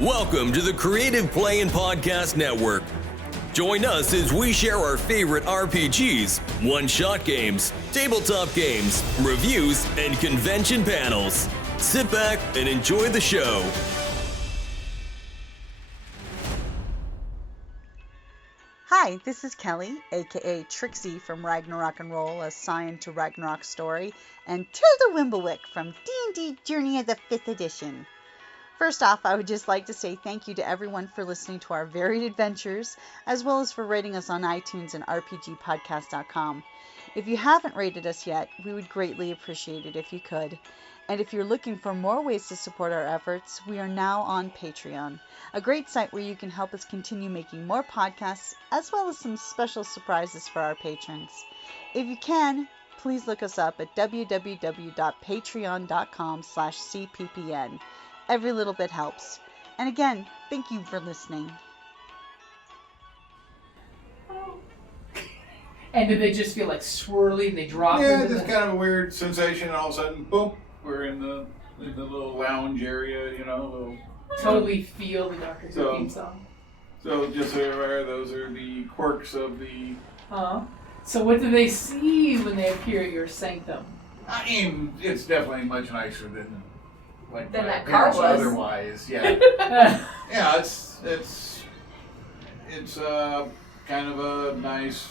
Welcome to the Creative Play and Podcast Network. Join us as we share our favorite RPGs, one-shot games, tabletop games, reviews, and convention panels. Sit back and enjoy the show. Hi, this is Kelly, aka Trixie from Ragnarok and Roll, assigned to Ragnarok Story, and Tilda Wimblewick from D&D Journey of the 5th Edition. First off, I would just like to say thank you to everyone for listening to our varied adventures, as well as for rating us on iTunes and RPGpodcast.com. If you haven't rated us yet, we would greatly appreciate it if you could. And if you're looking for more ways to support our efforts, we are now on Patreon, a great site where you can help us continue making more podcasts, as well as some special surprises for our patrons. If you can, please look us up at www.patreon.com/cppn. Every little bit helps. And again, thank you for listening. And do they just feel like swirly and they drop? Yeah, just kind of a weird sensation, and all of a sudden, boom, we're in the little lounge area, you know. Totally feel the Dr. Who theme song. So just so you're aware, those are the quirks of the... So what do they see when they appear at your sanctum? I mean, it's definitely much nicer than that car was. Otherwise, yeah. Yeah, it's kind of a nice,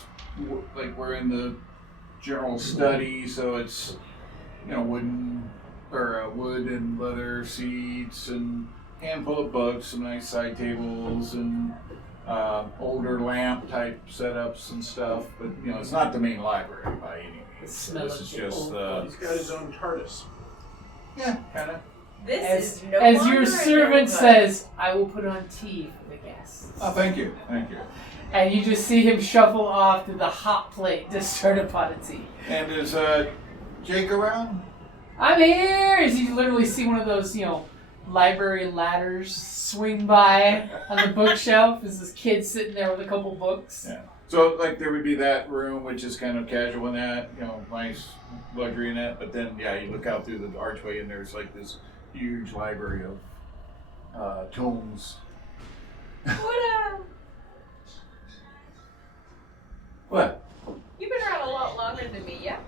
like we're in the general study, so it's, you know, wood and leather seats and handful of books, some nice side tables and older lamp type setups and stuff. But you know, it's not the main library by any means. This is just He's got his own TARDIS. Yeah, kind of. This is no As longer your servant says, I will put on tea for the guests. Oh, thank you. And you just see him shuffle off to the hot plate to start a pot of tea. And is Jake around? I'm here! As you literally see one of those, you know, library ladders swing by on the bookshelf as this kid sitting there with a couple books. Yeah. So, like, there would be that room, which is kind of casual in that, you know, nice luxury in that. But then, yeah, you look out through the archway and there's like this huge library of tomes. What? You've been around a lot longer than me, yeah?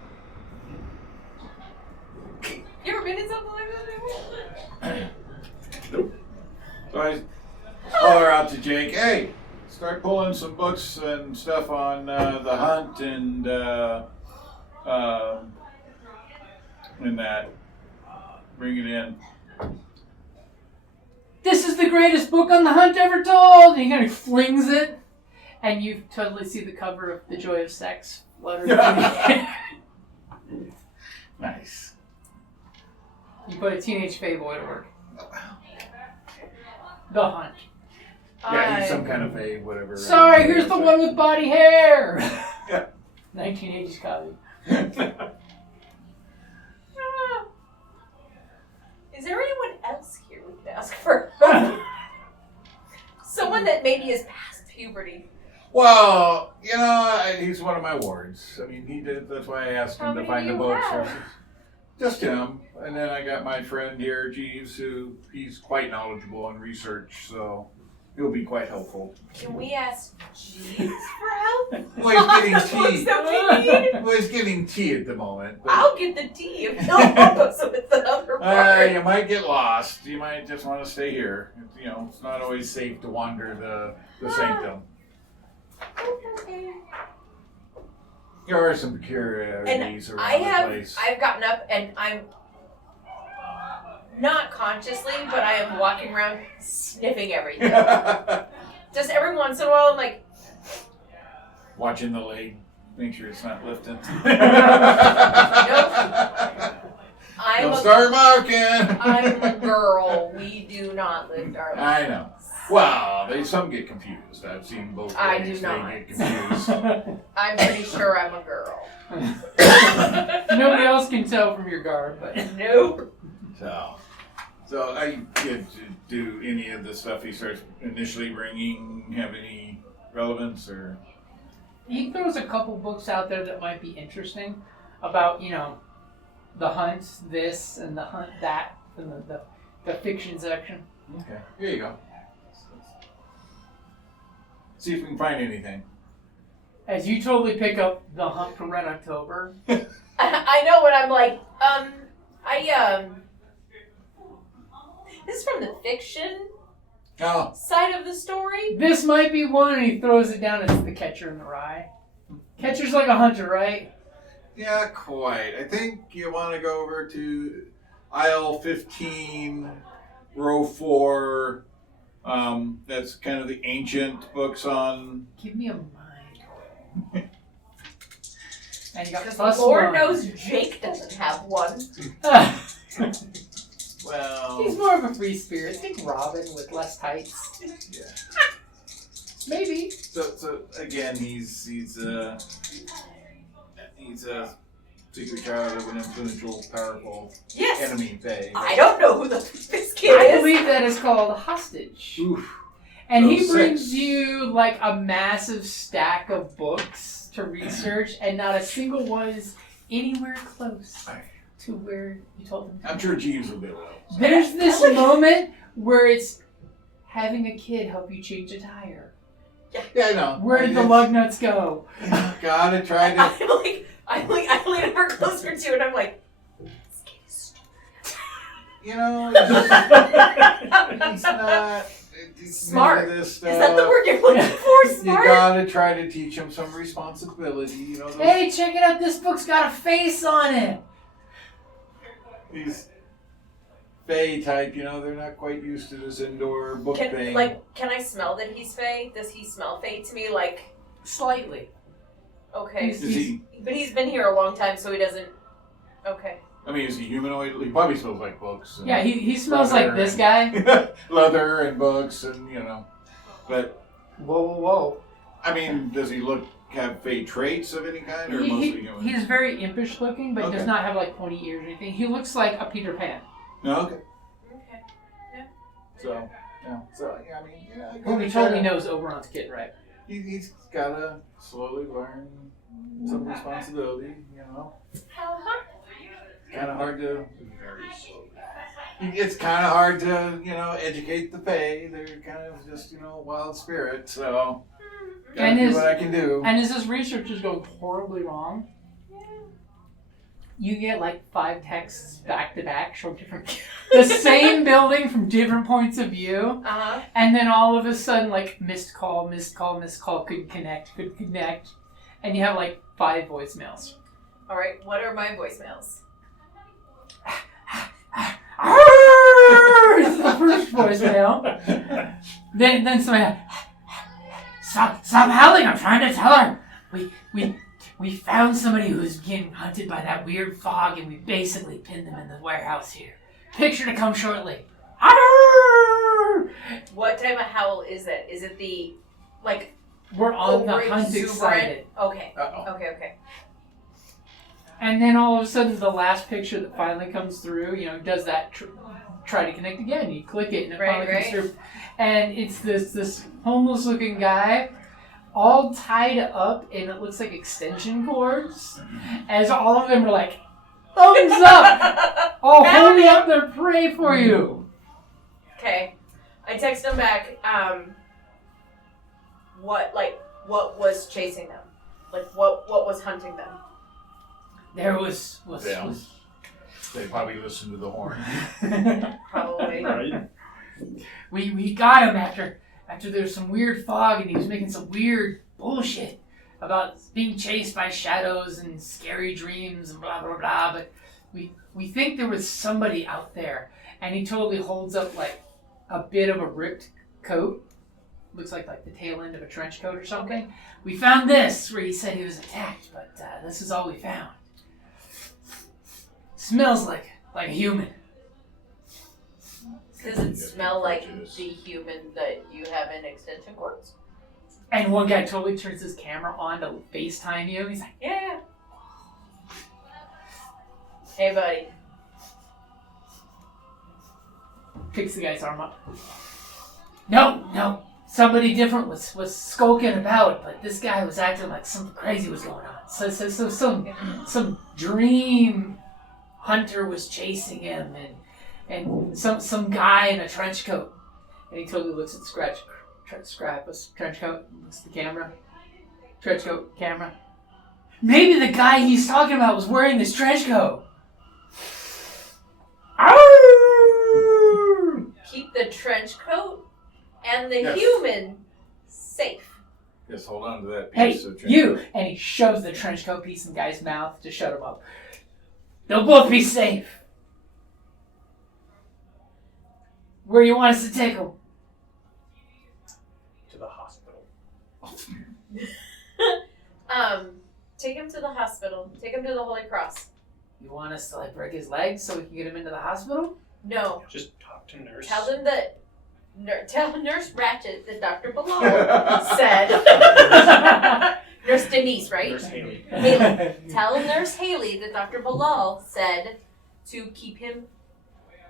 You ever been in something like this before? Nope. So I call her out to Jake. Hey, start pulling some books and stuff on the hunt and that. Bring it in. This is the greatest book on the hunt ever told! And he kind of flings it, and you totally see the cover of The Joy of Sex fluttered. Nice. You put a teenage fae boy to work. The Hunt. Yeah, he's some kind of a whatever. Sorry, here's the one with body hair! Yeah. 1980s copy. Is there anyone else here we could ask for? Someone that maybe is past puberty. Well, you know, he's one of my wards. I mean, he did. That's why I asked him to find the books. Just him. And then I got my friend here, Jeeves, who he's quite knowledgeable on research, so he'll be quite helpful. Can we ask Jeeves for help? Well, he's getting tea. That we need? Well, he's getting tea at the moment. But, I'll get the tea if he'll help us with the other part. you might get lost. You might just want to stay here. You know, it's not always safe to wander the sanctum. Okay. There are some peculiarities And around the place. I've gotten up and I'm not consciously, but I am walking around sniffing everything. Just every once in a while, I'm like, watching the leg, make sure it's not lifting. Don't start marking. I'm a girl. We do not lift our legs. I know. Well, some get confused. I've seen both ways. I do not. They get confused. I'm pretty sure I'm a girl. Nobody else can tell from your garb, but Nope. So I get to do any of the stuff he starts initially bringing have any relevance or? he throws a couple books out there that might be interesting about, you know, the hunt this and the hunt that, and the the fiction section. Okay, here you go. See if we can find anything. As you totally pick up The Hunt for Red October. I know what I'm like. This is from the fiction side of the story. This might be one, and he throws it down. It's The Catcher in the Rye. Catcher's like a hunter, right? Yeah, quite. I think you want to go over to aisle 15, row 4. That's kind of the ancient books on. Give me a mind. And you got Because plus Lord one. knows Jake doesn't have one. Well, He's more of a free spirit. Think Robin with less tights. yeah. Maybe. So again, he's a secret child of an influential, powerful Yes. enemy, Fae. I don't know who this kid I is. believe that is called Hostage. Oof. And So he brings 6. you like a massive stack of books to research, and not a single one is anywhere close to where you told him. I'm sure Jeeves will be able to help. There's this moment where it's having a kid help you change a tire. Yeah, I know. Where did the lug nuts go? Gotta try to. I lean over closer to it and I'm like, this kid is stupid. You know, he's not. He's Smart. This Is stuff. that the word you're looking for? You Smart? gotta try to teach him some responsibility. You know, those, Hey, check it out. This book's got a face on it. these Fae type. You know, they're not quite used to this indoor book thing. Can I smell that he's Fae? Does he smell Fae to me? Like, Slightly. okay. Is he? But he's been here a long time, so he doesn't. Okay. I mean, is he humanoid? He probably smells like books. And Yeah, he smells leather like this guy. leather and books, and you know. But Whoa. I mean, does he have Fae traits of any kind, or mostly human? He's very impish looking, but Okay. does not have like pointy ears or anything. He looks like a Peter Pan. No, okay. Okay. So, yeah. So, yeah, I mean, yeah. Who he totally knows Oberon's kid, right? He's gotta slowly learn some responsibility, you know. Kind of hard to. It's kind of hard to, you know, educate the Fae. They're kind of just, you know, wild spirits. So, gotta And do his- what I can do. And as this research is going horribly wrong, you get like 5 texts back to back showing different, the same building from different points of view, Uh-huh. and then all of a sudden like missed call, couldn't connect, and you have like 5 voicemails. All right. What are my voicemails? This is the first voicemail. Then somebody, stop howling! I'm trying to tell her. We found somebody who's getting hunted by that weird fog, and we basically pinned them in the warehouse here. Picture to come shortly. What type of howl is that? Is it the like? We're on the over hunt exuberant? excited. Okay. Uh-oh. Okay. And then all of a sudden, the last picture that finally comes through, you know, does that try to connect again. You click it, and it finally comes through. And it's this homeless-looking guy, all tied up, and it looks like extension cords. As all of them are like, thumbs up! Oh, holding up their prey for you. Okay. I text him back. What was chasing them? Like what was hunting them? There was Them. They probably listened to the horn. Probably. Right. we got him after there's some weird fog, and he was making some weird bullshit about being chased by shadows and scary dreams and blah blah blah. But we think there was somebody out there, and he totally holds up like a bit of a ripped coat. Looks like the tail end of a trench coat or something. Okay. We found this where he said he was attacked, but this is all we found. Smells like a human. Does it smell like the human that you have in extension cords? And one guy totally turns his camera on to FaceTime you. He's like, Yeah. Hey, buddy. picks the guy's arm up. No. Somebody different was skulking about, but this guy was acting like something crazy was going on. So some dream hunter was chasing him, and some guy in a trench coat. And he totally looks at the trench coat, looks at the camera. Trench coat, camera. Maybe the guy he's talking about was wearing this trench coat. Keep the trench coat and the Yes. human safe. Just hold on to that Hey, piece of you! And he shoves the trench coat piece in the guy's mouth to shut him up. They'll both be safe. Where do you want us to take them? To the hospital. Take him to the hospital. Take him to the Holy Cross. You want us to break his legs so we can get him into the hospital? No. Just talk to nurse. Tell them that. Tell Nurse Ratchet that Dr. Bilal said. Nurse Denise, right? Nurse Haley. Haley. Tell Nurse Haley that Dr. Bilal said to keep him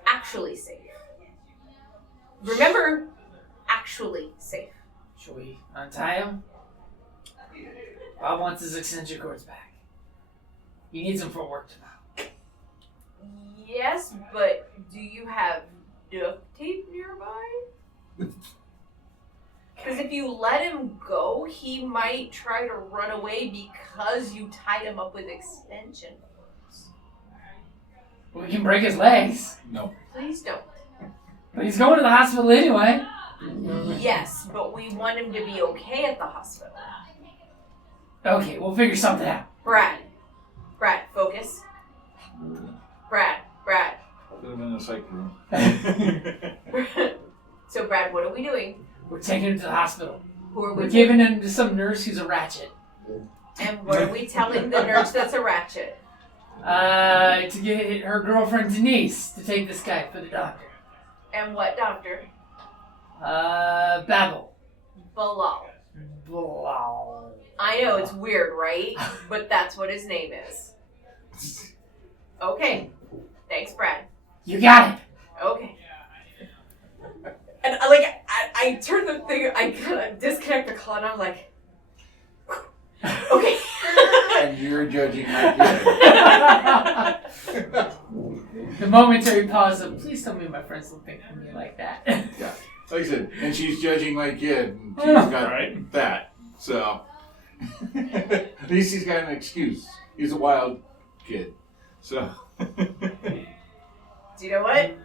actually safe. Remember, actually safe. Should we untie him? Bob wants his extension cords back. He needs them for work tomorrow. Yes, but do you have duct tape nearby? Because if you let him go, he might try to run away because you tied him up with extension cords. We can break his legs. No. Please don't. But he's going to the hospital anyway. Yes, but we want him to be okay at the hospital. Okay, we'll figure something out. Brad, focus. Brad. Put him in the psych room. So, Brad, what are we doing? We're taking him to the hospital. Who are We're we giving him to some nurse who's a ratchet. And what are we telling the nurse that's a ratchet? To get her girlfriend Denise to take this guy for the doctor. And what doctor? Babel. Bilal. Blah. I know, it's weird, right? But that's what his name is. Okay. Thanks, Brad. You got it. Okay. And I turn the thing, I kind of disconnect the claw, and I'm like, okay. And you're judging my kid. The momentary pause of, please tell me my friends don't think of me like that. Yeah. Like I said, and she's judging my kid, and she's got Right. that. So, at least he's got an excuse. He's a wild kid. So. Do you know what?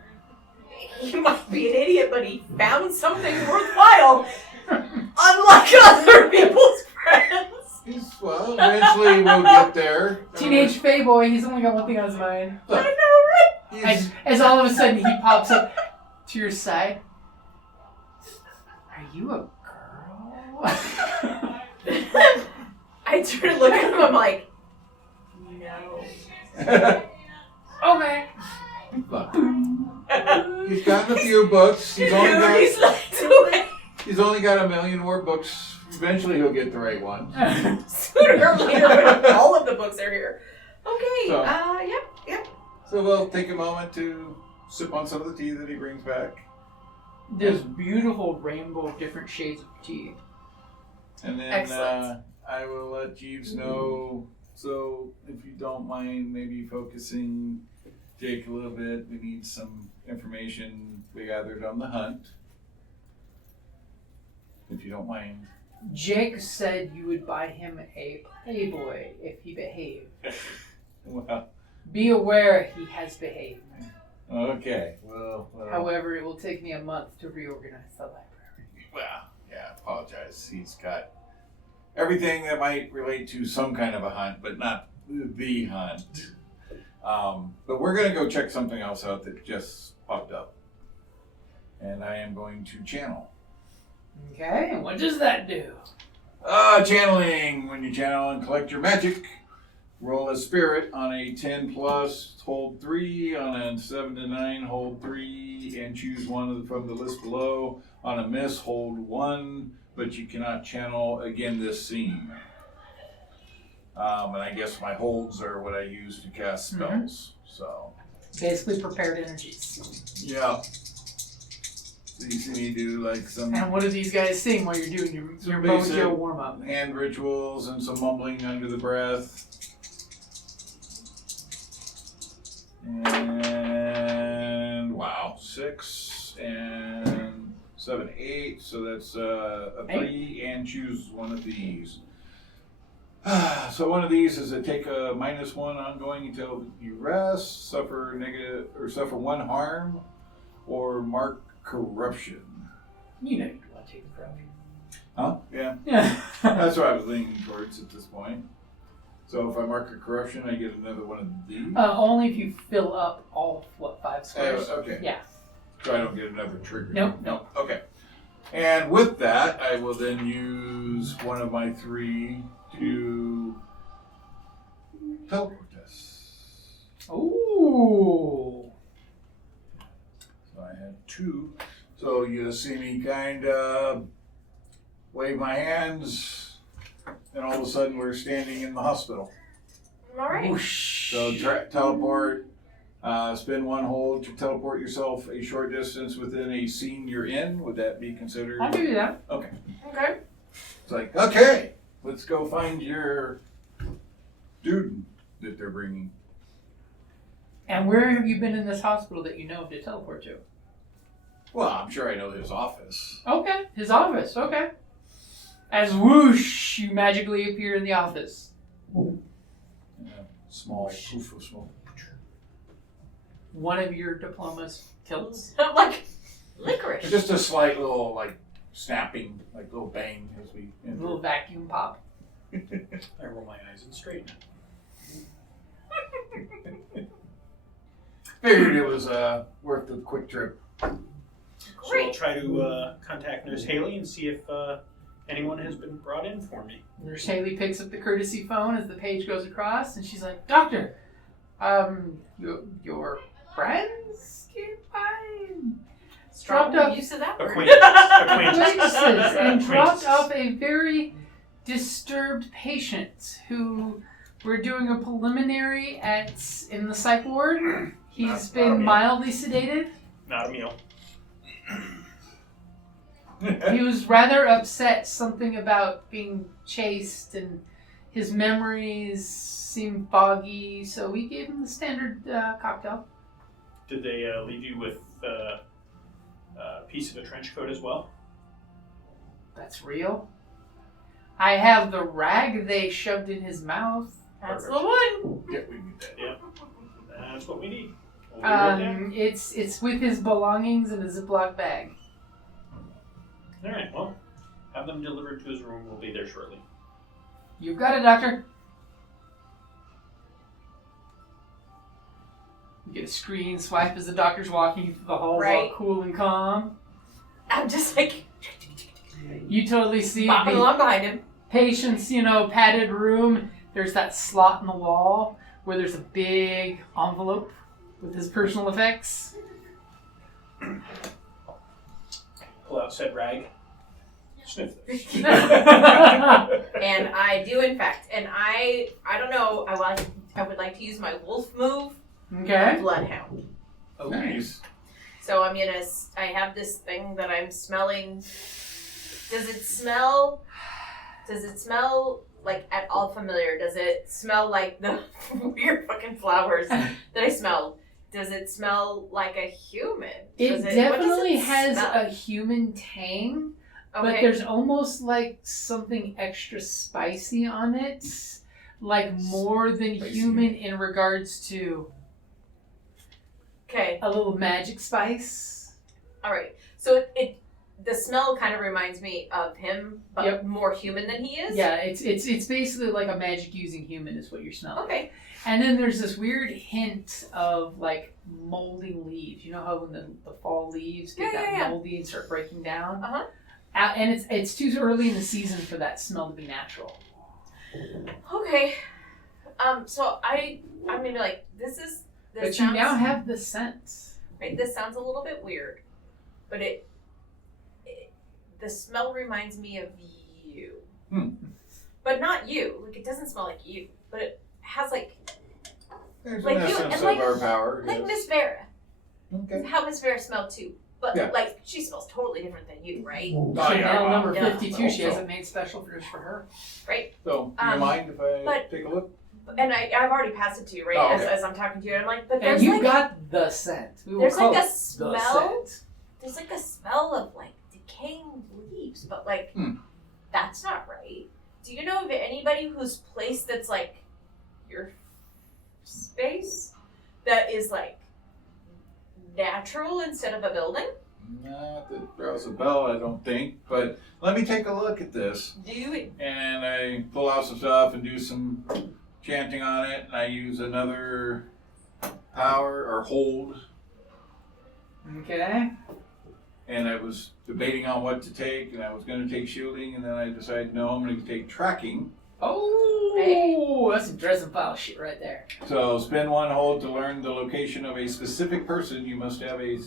He might be an idiot, but he found something worthwhile. Unlike other people's friends. Well, eventually we'll get there. Teenage Fae boy, he's only got one thing on his mind. I know, right? He's- As all of a sudden he pops up to your side. Are you a girl? I turn and look at him, I'm like, no. Okay. Look, he's gotten a few books. He's only got a million more books. Eventually he'll get the right one. Sooner or later, when all of the books are here. Okay, So- yep. So we'll take a moment to sip on some of the tea that he brings back. There's beautiful rainbow of different shades of tea. And then Excellent. I will let Jeeves know. So if you don't mind maybe focusing Jake a little bit, we need some information we gathered on the hunt. If you don't mind. Jake said you would buy him a Playboy if he behaved. Well, Be aware he has behaved. okay. Well, However, it will take me a month to reorganize the library. well, yeah, apologize. He's got everything that might relate to some kind of a hunt, but not the hunt. But we're going to go check something else out that just popped up. And I am going to channel. Okay, and what does that do? Channeling. When you channel and collect your magic, roll a spirit on a 10 plus, hold 3, on a 7 to 9, hold 3, and choose one from the list below. On a miss, hold 1, but you cannot channel again this scene. And I guess my holds are what I use to cast spells. So, Basically prepared energies. yeah. So you see me do like some And what do these guys sing while you're doing your basic mojo warm-up? hand rituals and some mumbling under the breath. And wow. 6, and 7, 8. So that's a 3, and choose one of these. So one of these is to take a -1 ongoing until you rest, suffer 1 harm, or mark corruption. You know you want to take the corruption. Huh? Yeah. Yeah. That's what I was leaning towards at this point. So if I mark a corruption, I get another one of these? Only if you fill up all of, 5 squares. Okay. Yeah. So I don't get another trigger? Nope. Okay. And with that, I will then use one of my 3 to teleport us. Ooh. So I have 2. So you see me kind of wave my hands, and all of a sudden we're standing in the hospital. All right. Whoosh. So teleport, spin 1 hold to teleport yourself a short distance within a scene you're in. Would that be considered? I'll give you that. Okay. Okay. It's like, okay, let's go find your student that they're bringing. And where have you been in this hospital that you know of to teleport to? Well, I'm sure I know his office. Okay, his office. Okay. As whoosh, you magically appear in the office. Small poof of smoke. One of your diplomas tilts. Like licorice. Just a slight little, like, snapping, like, little bang as we A enter. little vacuum pop. I roll my eyes and straighten. Figured it was worth the quick trip. So I'll Great. try to contact Nurse Haley and see if anyone has been brought in for me. Nurse Haley picks up the courtesy phone as the page goes across, and she's like, "Doctor, your friends came by and dropped Strong off use of that word. acquaintances and dropped Acquaintances. off a very disturbed patient who we're doing a preliminary in the psych ward. He's Not been me. mildly sedated. Not a meal. He was rather upset, something about being chased, and his memories seem foggy, so we gave him the standard cocktail. Did they leave you with a piece of a trench coat as well? That's real. I have the rag they shoved in his mouth. That's the one. Yeah, we need that. Yeah. That's what we need. We'll be right down. It's with his belongings in a Ziploc bag. All right, well, have them delivered to his room. We'll be there shortly. You've got it, Doctor. You get a screen swipe as the doctor's walking through the halls, Right. all cool and calm. I'm just like You totally see bopping the along behind him. patient's, padded room. There's that slot in the wall where there's a big envelope with his personal effects. Pull out said rag. Sniff this. And I do, in fact. And I don't know. I would like to use my wolf move, Okay. Bloodhound. Nice. So I have this thing that I'm smelling. Does it smell like at all familiar? Does it smell like the weird fucking flowers that I smelled? Does it smell like a human? It what does definitely it has smell? a human tang, but Okay. there's almost like something extra spicy on it. Like more than Spicy. human in regards to Okay. a little magic spice. All right. So the smell kind of reminds me of him, but Yep. more human than he is. Yeah, it's basically like a magic using human is what you're smelling. Okay. And then there's this weird hint of like molding leaves. You know how when the fall leaves get that moldy and start breaking down? Uh-huh. And it's too early in the season for that smell to be natural. Okay. So I'm gonna be like, this But you sounds, now have the scent. right. This sounds a little bit weird, but the smell reminds me of you, but not you. Like it doesn't smell like you, but it has like There's Like an you- essence and like- of our power. like yes. Miss Vera. Okay. How Miss Vera smelled too, but Yeah. like she smells totally different than you, right? Oh, Chanel yeah, number yeah. 52, she Also. hasn't made special just for her. Right. So, do you mind if I but- take a look? and I've already passed it to you, right? Oh, okay. As I'm talking to you, and I'm like, but And there's you like got the scent. We will there's call like a it the smell. scent. there's like a smell of like decaying leaves, but like that's not right. Do you know of anybody whose place that's like your space that is like natural instead of a building? Not that rings a bell, I don't think. But let me take a look at this. Do it. And I pull out some stuff and do some chanting on it. And I use another power or hold. Okay. And I was debating on what to take. And I was going to take shielding. And then I decided, no, I'm going to take tracking. Oh, that's some dress and file shit right there. So spend one hold to learn the location of a specific person. You must have a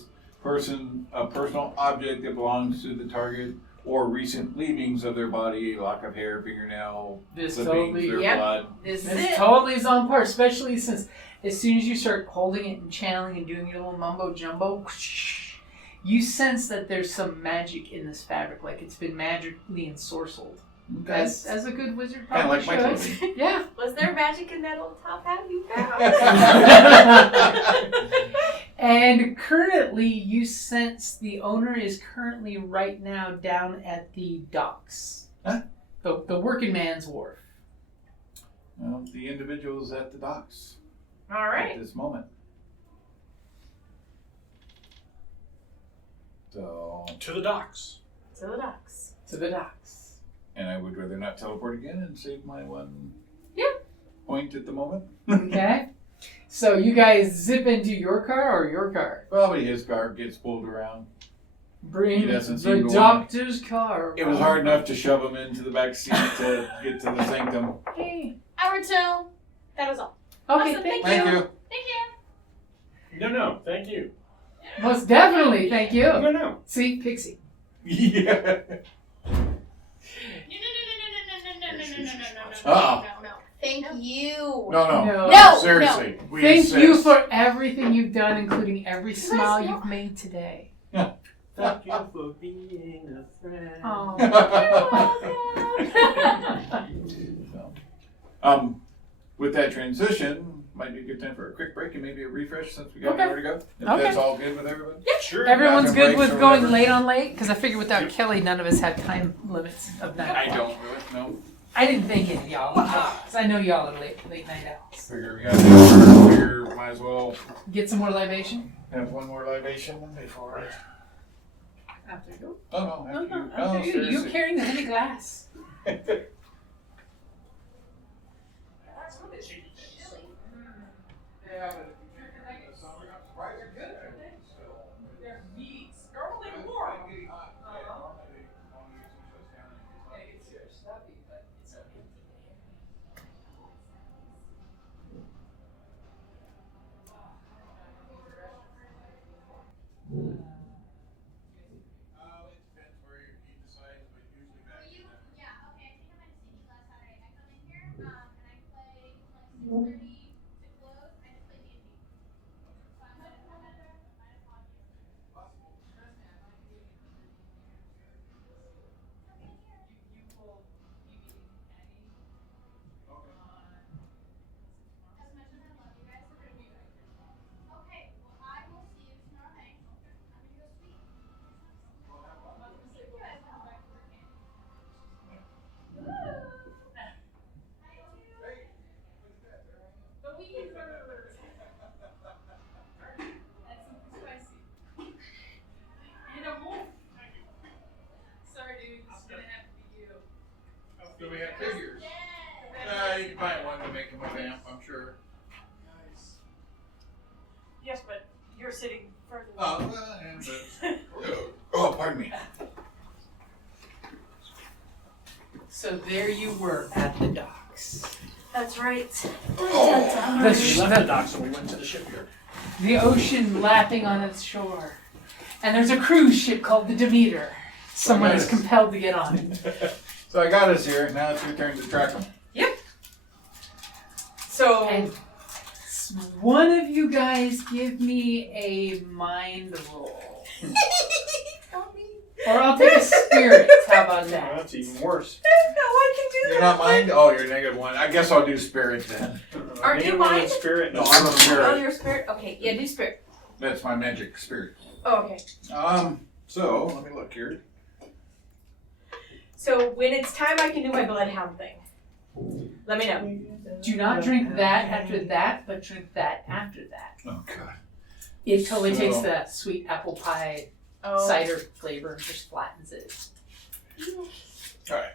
personal object that belongs to the target or recent leavings of their body, a lock of hair, fingernail, This clippings, totally, their Yep. blood. This is this it. totally is on par, especially since as soon as you start holding it and channeling and doing your little mumbo jumbo, you sense that there's some magic in this fabric, like it's been magically ensorcelled. Okay. As a good wizard Kinda probably like my should. Yeah. Was there magic in that old top hat you found? And currently, you sense the owner is currently right now down at the docks. Huh? The working man's wharf. Well, the individual's at the docks All at right. this moment. So, To the docks. To the docks. To the docks. and I would rather not teleport again and save my one point at the moment. Okay. So you guys zip into your car or your car? Probably his car gets pulled around. Bring He doesn't the seem to doctor's car. It was hard enough to shove him into the back seat to get to the sanctum. Hey. Hour till. That was all. Okay, Awesome, thank Thank you. you. Thank you. No, thank you. Most definitely, thank you. No. See, Pixie. Yeah. No. Uh-oh. No. Thank you. No. No. Seriously. We Thank insist. you for everything you've done, including every smile you've made today. Thank you for being a friend. Oh. With that transition, might be a good time for a quick break and maybe a refresh since we got Okay. nowhere to go. If Okay. that's all good with everybody? Sure. Everyone's Bathroom good breaks with or going whatever. late on late? Because I figured without Kelly, none of us had time limits of that. I don't really know. I didn't think it, y'all. Because I know y'all are late night owls. Figure we got to figure might as well Get some more libation? have one more libation before. After you go. Oh no, No, after you. after you. You're seriously. carrying the heavy glass. They're meats. Normally more. It's stuffy, but it's okay. It depends where he decides, but usually back in the... Yeah, okay. I think I might have seen you last Saturday. I come in here and I play like 6:30 to close. I just play D&D. So I might have come in there. I might have called you. Trust me, I might be doing it. Okay, here. You will be meeting Annie Okay. on As much as I love you guys, we're gonna be back here. Okay, well I will see you tomorrow night. I'm gonna go sleep. You guys will. Sorry, dude. This is gonna have to be you. Do we have figures? You can find one to make him a vamp, I'm sure. Yes, but you're sitting further. Oh, well, yeah, but... Oh, pardon me. So there you were at the docks. That's right. The, We sh- left the the, docks and we went to the shipyard. the ocean lapping on its shore. And there's a cruise ship called the Demeter. Someone is Nice. compelled to get on it. So I got us here, now it's your turn to track them. So And one of you guys give me a mind roll. Or I'll take a spirits. How about that? That's even worse. No, I can do You're that. not mind? Oh, you're -1. I guess I'll do spirit then. Aren't you Negative one in mine? Spirit. No, I'm a Oh, spirit. your spirit? Okay, yeah, do spirit. That's my magic spirit. Oh, okay. So let me look here. So when it's time, I can do my bloodhound thing. Let me know. Do not drink that after that, but drink that after that. Oh God. It totally So- takes that sweet apple pie Oh. cider flavor and just flattens it. All right.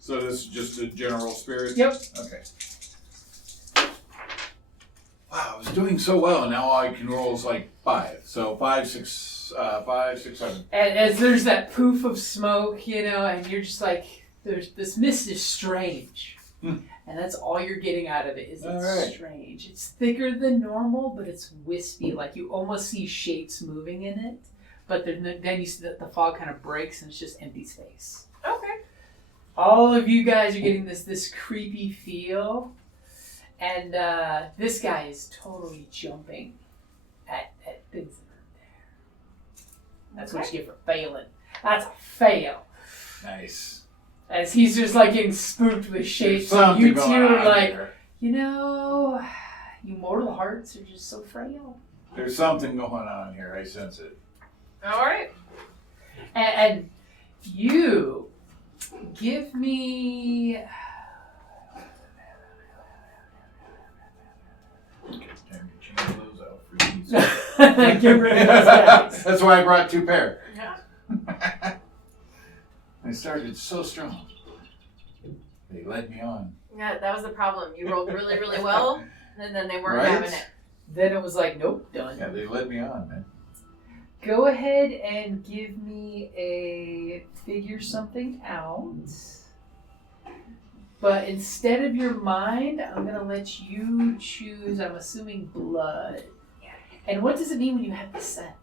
So this is just a general spirit. Yep. Okay. Wow, I was doing so well, and now I can roll is like 5. So 5, 6, 5, 6, 7. And as there's that poof of smoke, and you're just like, there's this mist is strange. And that's all you're getting out of it is it's Alright. strange. It's thicker than normal, but it's wispy. Like you almost see shapes moving in it. But then you see that the fog kind of breaks and it's just empty space. Okay. All of you guys are getting this creepy feel. And this guy is totally jumping at things that are there. That's what you get for failing. That's a fail. Nice. As he's just like getting spooked with shapes. There's And you something two going are on like, here. you mortal hearts are just so frail. There's something going on here. I sense it. All right. And you give me. Okay, time to change those out for these. Get rid of those guys. That's why I brought 2 pair. Yeah. They started so strong. They led me on. Yeah, that was the problem. You rolled really, really well, and then they weren't Right? having it. Then it was like, nope, done. Yeah, they led me on, man. Go ahead and give me a figure something out. But instead of your mind, I'm going to let you choose, I'm assuming, blood. And what does it mean when you have the sense?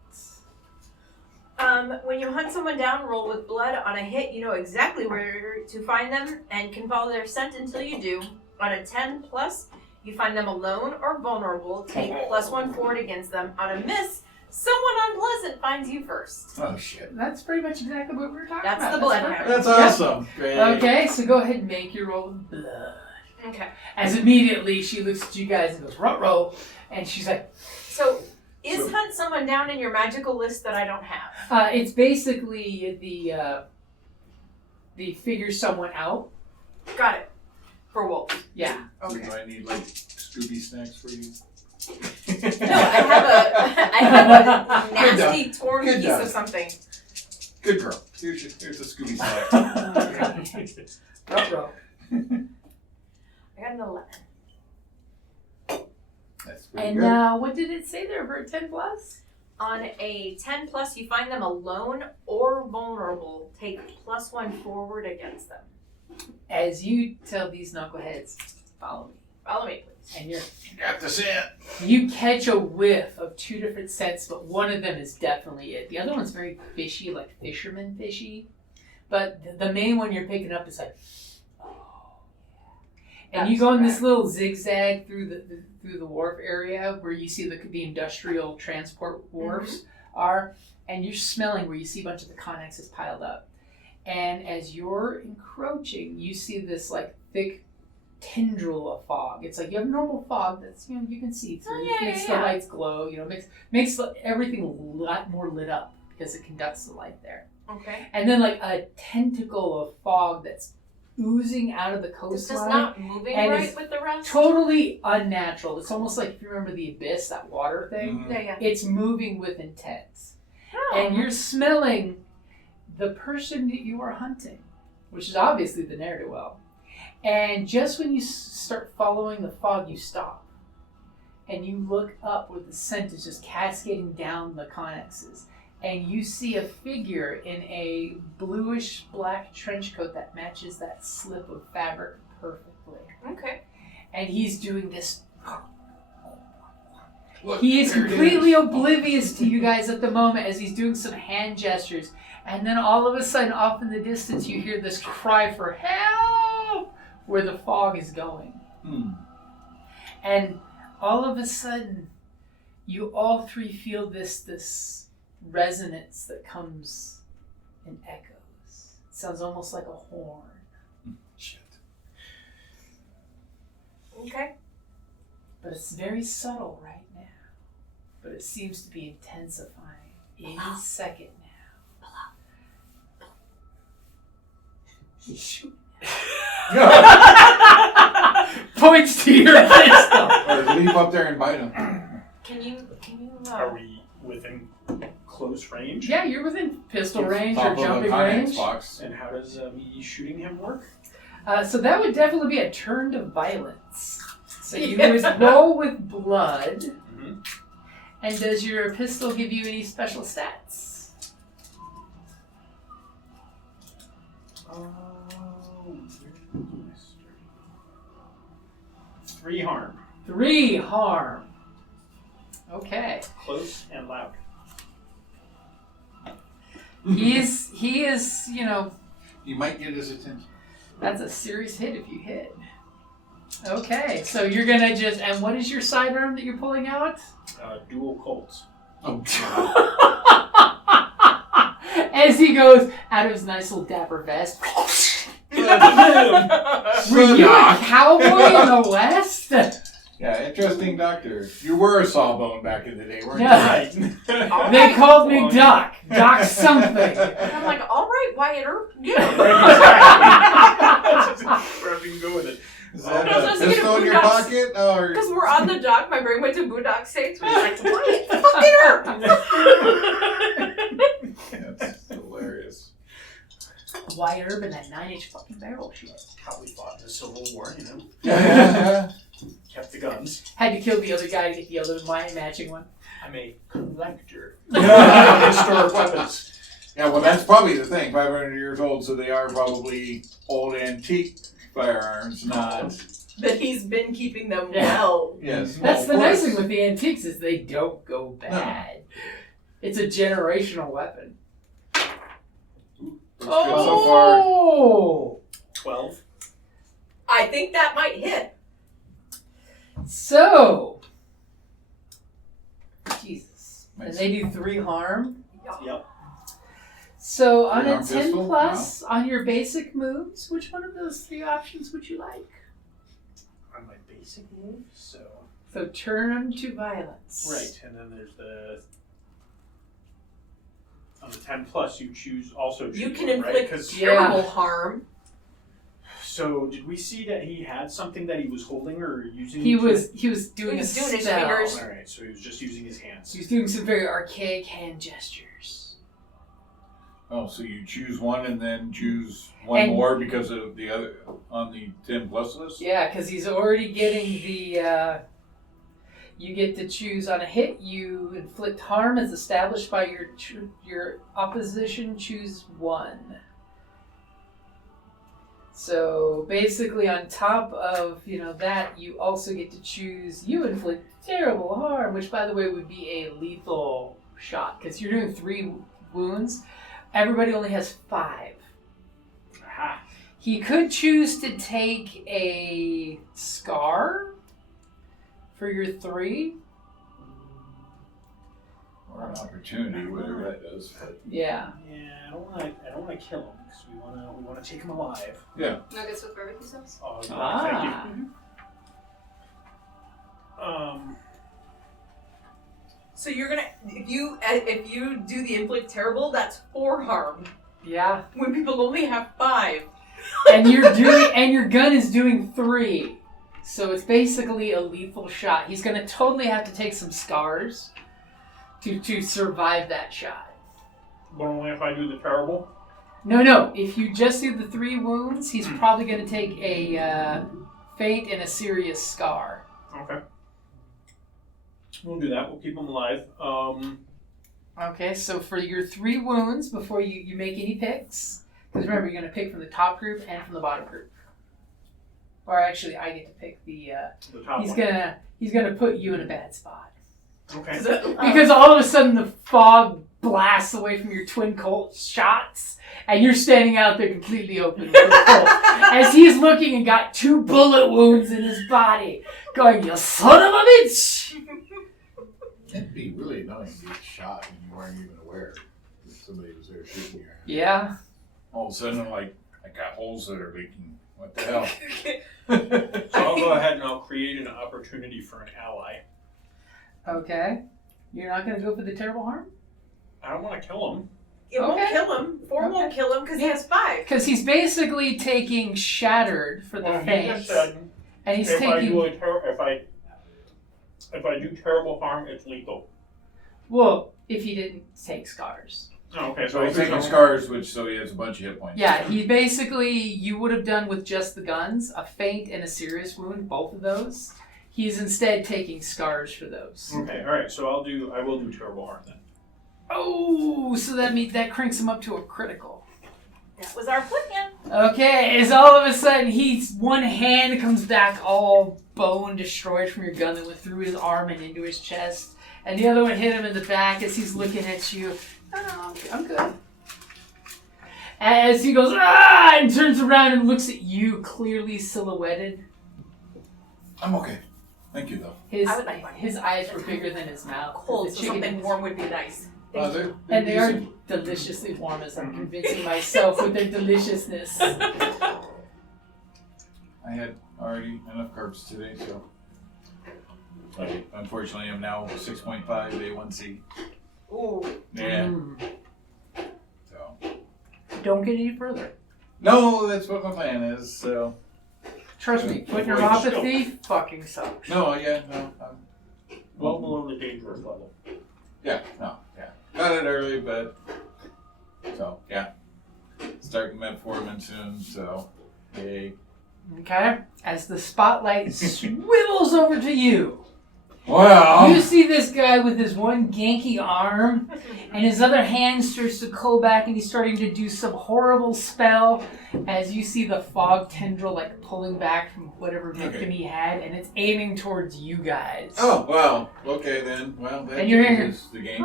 When you hunt someone down, roll with blood. On a hit, you know exactly where to find them and can follow their scent until you do. On a 10 plus, you find them alone or vulnerable. Take +1 forward against them. On a miss, someone unpleasant finds you first. Oh, shit. That's pretty much exactly what we were talking That's about. the blood perfect. hound. That's Yep. awesome. Great. Okay, so go ahead and make your roll with blood. Okay. As immediately she looks at you guys and goes, ruh-roh, and she's like, So, is hunt someone down in your magical list that I don't have? it's basically the figure someone out. Got it. For wolves. Yeah. Okay. Do I need like Scooby snacks for you? No, I have a nasty torn Good piece job. of something. Good girl. Here's a Scooby snack. Ruh-roh. I got an 11. That's pretty And good. what did it say there for a 10 plus? On a 10 plus, you find them alone or vulnerable. Take +1 forward against them. As you tell these knuckleheads, follow me. Follow me, please. And You got the scent. you catch a whiff of 2 different scents, but one of them is definitely it. The other one's very fishy, like fisherman fishy. But the main one you're picking up is like, oh, yeah. And you go in this little zigzag through the wharf area where you see the industrial transport wharfs are, and you're smelling where you see a bunch of the connexes piled up. And as you're encroaching, you see this like thick tendril of fog. It's like you have normal fog that's you can see through. Oh, yeah, Makes yeah, the lights glow. Makes everything a lot more lit up because it conducts the light there. Okay. And then like a tentacle of fog that's oozing out of the This coastline. is not moving and right it's with the rest? Totally unnatural. It's almost like if you remember the abyss, that water thing. Mhm. Yeah. It's moving with intent. Oh. And you're smelling the person that you are hunting, which is obviously the ne'er-do-well. And just when you start following the fog, you stop. And you look up where the scent is just cascading down the connexes. And you see a figure in a bluish black trench coat that matches that slip of fabric perfectly. Okay. And he's doing this. Look, He is there it completely is. oblivious to you guys at the moment as he's doing some hand gestures. And then all of a sudden, off in the distance, you hear this cry for help where the fog is going. Hmm. And all of a sudden, you all three feel this resonance that comes in echoes. Sounds almost like a horn. Shit. Okay. But it's very subtle right now. But it seems to be intensifying any second now. He's shooting. Points to your pistol. Or leap up there and bite him. Can you Are we within close range? Yeah, you're within pistol range Top or of the jumping finance range. box. And how does me shooting him work? So that would definitely be a turn to violence. So you would roll with blood. Mm-hmm. And does your pistol give you any special stats? Three harm. 3 harm. Okay. Close and loud. He is, You might get his attention. that's a serious hit if you hit. Okay, so you're gonna and what is your sidearm that you're pulling out? Dual Colts. Oh, As he goes out of his nice little dapper vest. Were you a cowboy in the West? yeah, interesting doctor. You were a sawbone back in the day, weren't Yeah. you? They called me Doc. Doc something. I'm like, all right, Wyatt Earp. Yeah. Where we can go with it. Is that I was a thinking pistol of in your Boondocks. pocket? Or... Because we're on the dock, my brain went to Boondock Saints. We're like, Wyatt fucking Earp. That's hilarious. Wyatt Earp and that 9-inch fucking barrel shit. How we fought in the Civil War, you know? Yeah. Kept the guns. Had to kill the other guy to get the other matching one. I'm a collector of historic weapons. Yeah, well, that's probably the thing. 500 years old, so they are probably old antique firearms, not. That he's been keeping them Yeah. well. Yes. That's well, the of nice course. thing with the antiques is they don't go bad. It's a generational weapon. Looks good so far. Oh! 12. I think that might hit. So, Jesus. And Nice. they do 3 harm. Yep. So on a Three-arm 10 pistol? plus, on your basic moves, which one of those 3 options would you like? On my basic move, so. So turn them to violence. Right, and then there's the. On the 10 plus, you choose also. You choose can one, right? inflict 'Cause- terrible harm. So did we see that he had something that he was holding or using? He to- was doing He a was doing his spell. fingers. All right, so he was just using his hands. He was doing some very archaic hand gestures. Oh, so you choose one and then choose one And- more because of the other on the 10 plus list? Yeah, because he's already getting the. You get to choose on a hit. You inflict harm as established by your opposition. Choose 1. So basically, on top of that, you also get to choose. You inflict terrible harm, which, by the way, would be a lethal shot because you're doing 3 wounds. Everybody only has 5. Aha. He could choose to take a scar for your 3. Or an opportunity, whatever that does. But Yeah. Yeah, I don't want to kill him because we want to take him alive. yeah. Nuggets with barbecue sauce. Oh, thank Ah. you. So you're gonna if you do the inflict terrible, that's 4 harm. Yeah. When people only have 5. And your gun is doing 3. So it's basically a lethal shot. He's gonna totally have to take some scars to survive that shot. But only if I do the terrible. No. If you just do the 3 wounds, he's probably gonna take a faint and a serious scar. Okay. We'll do that. We'll keep him alive. Okay, so for your 3 wounds, before you make any picks, because remember, you're going to pick from the top group and from the bottom group. Or actually, I get to pick the top he's one. gonna put you in a bad spot. Okay. Because all of a sudden the fog blasts away from your twin Colt shots, and you're standing out there completely open with the Colt, as he's looking and got 2 bullet wounds in his body, going, "You son of a bitch!" It'd be really annoying to get shot and you weren't even aware that somebody was there shooting you. Yeah. all of a sudden I'm like, I got holes that are leaking. What the hell? So I'll go ahead and I'll create an opportunity for an ally. Okay. You're not going to go for the terrible harm? I don't want to kill him. It won't kill him. 4 won't kill him because he has 5. Because he's basically taking Shattered for the He face. just said And he's if taking... if I do terrible harm, it's lethal. Well, if he didn't take scars. Okay, So he's taking scars, so he has a bunch of hit points. Yeah, he basically, you would have done with just the guns, a feint and a serious wound, both of those. He's instead taking scars for those. Okay, alright, so I will do terrible harm then. Oh, so that means that cranks him up to a critical. That was our plan. Okay, as all of a sudden one hand comes back all bone destroyed from your gun that went through his arm and into his chest, and the other one hit him in the back as he's looking at you. Oh, I'm good. As he goes, ah, and turns around and looks at you, clearly silhouetted. I'm okay. Thank you, though. I would like one. His eyes were bigger than his mouth. Cold, The so chicken- something warm would be nice. They're And they are decent. deliciously warm, as I'm convincing myself with their deliciousness. I had already enough carbs today, so. But unfortunately, I'm now 6.5 A1C. Ooh. Yeah. Mm. So. Don't get any further. No, that's what my plan is. So. Trust me, put Avoid neuropathy fucking sucks. No. Well below the dangerous level. Yeah. Got it early, but. So yeah. Starting metformin soon. So. Yay. Okay? As the spotlight swivels over to you, Wow. you see this guy with his one ganky arm, and his other hand starts to go back, and he's starting to do some horrible spell. As you see the fog tendril like pulling back from whatever victim he had, and it's aiming towards you guys. Oh wow. Okay then. Well, that And you're hearing- is the game.